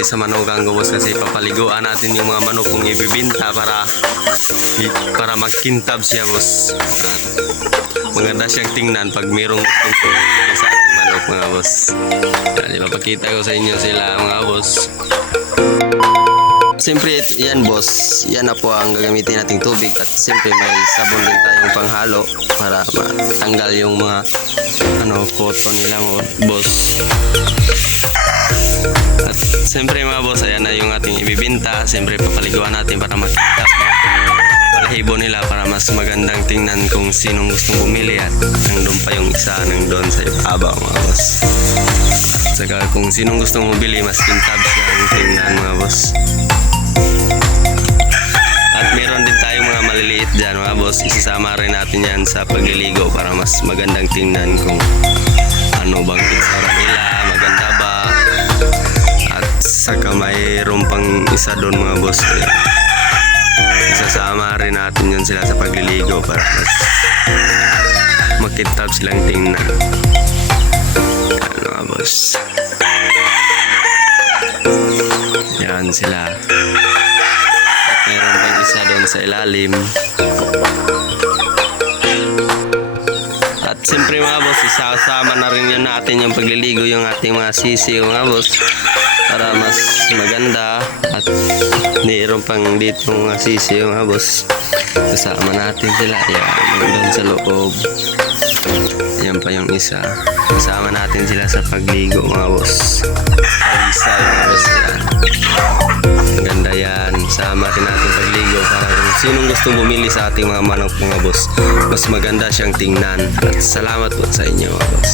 uli sa manukan ko boss, kasi papaliguan natin yung mga manok kung ibibinta para magkintab siya boss. At maganda siyang tingnan pag mayroong gustong bumili sa ating manok mga boss. Yan, ipapakita ko sa inyo sila mga boss. Siyempre yan boss, yan na po ang gagamitin nating tubig, at siyempre may sabon din tayong panghalo para matanggal yung mga cotton nila mo boss. At siyempre mga boss, ayan na yung ating ibibinta. Siyempre papaliguan natin para makita balahibo nila, para mas magandang tingnan kung sinong gustong bumili, at nandun pa yung isa nandun sa ibabaw mga boss. At saka kung sinong gustong bumili, mas kintab siyang tingnan mga boss. At meron din tayong mga maliliit dyan mga boss, isasama rin natin yan sa pagliligo para mas magandang tingnan kung ano bang itsura nila, maganda ba. At saka mayroon pang isa doon mga boss, isasama rin natin yan sila sa pagliligo para mas makitab silang tingnan. Yan mga boss, yan sila. Meron pang isa doon sa ilalim. At siyempre mga boss, isasama na rin yun natin yung pagliligo yung ating mga sisiw mga boss, para mas maganda. At meron pang dito mga sisiw mga boss, kasama natin sila. Yan, doon sa loob. Yan pa yung isa, kasama natin sila sa pagligo mga boss. Isa mga boss, yan. Ganda yan, sama rin natin pagligo para kung sinong gustong bumili sa ating mga manok mga boss, mas maganda siyang tingnan. At salamat po sa inyo mga boss.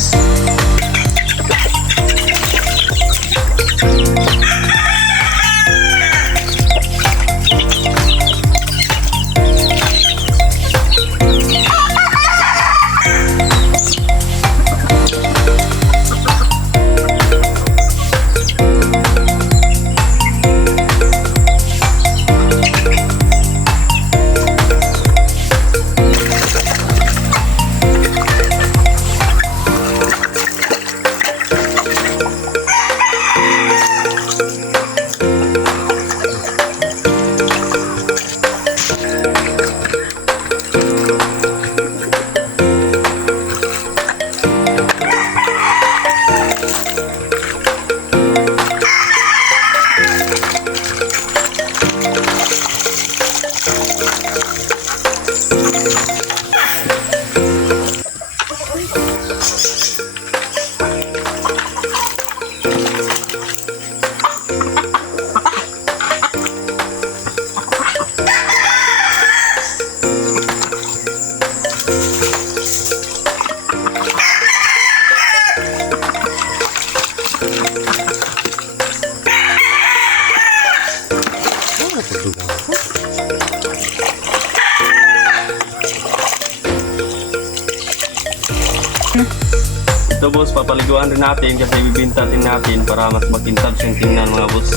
Ito boss, papaliguan rin natin kasi bibinta din natin para mas makintab siyang tingnan mga boss.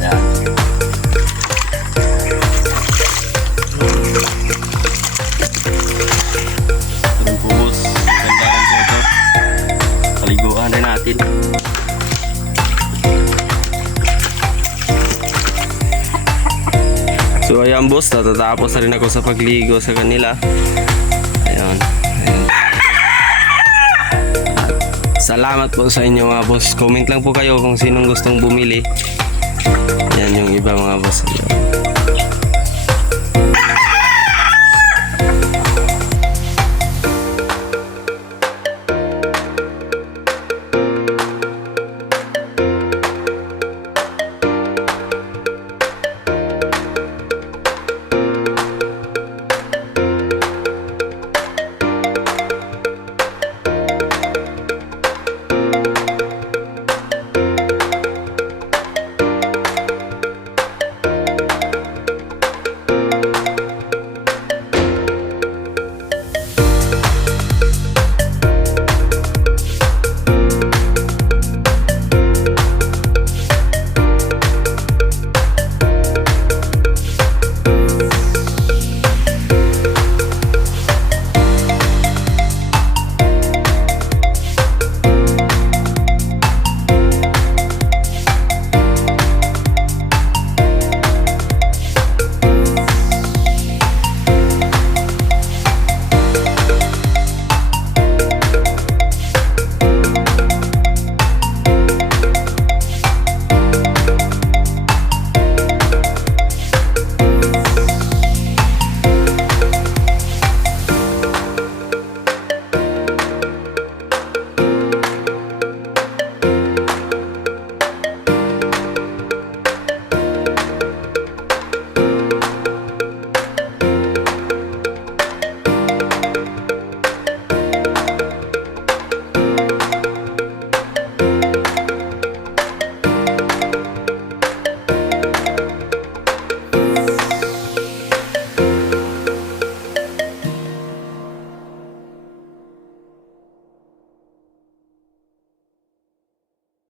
Ayan. Ito po boss, ganda rin po ito. Paliguan rin natin. So ayan boss, natatapos na rin ako sa pagligo sa kanila. Ayan. Salamat po sa inyo mga boss. Comment lang po kayo kung sinong gustong bumili. Yan yung iba mga boss.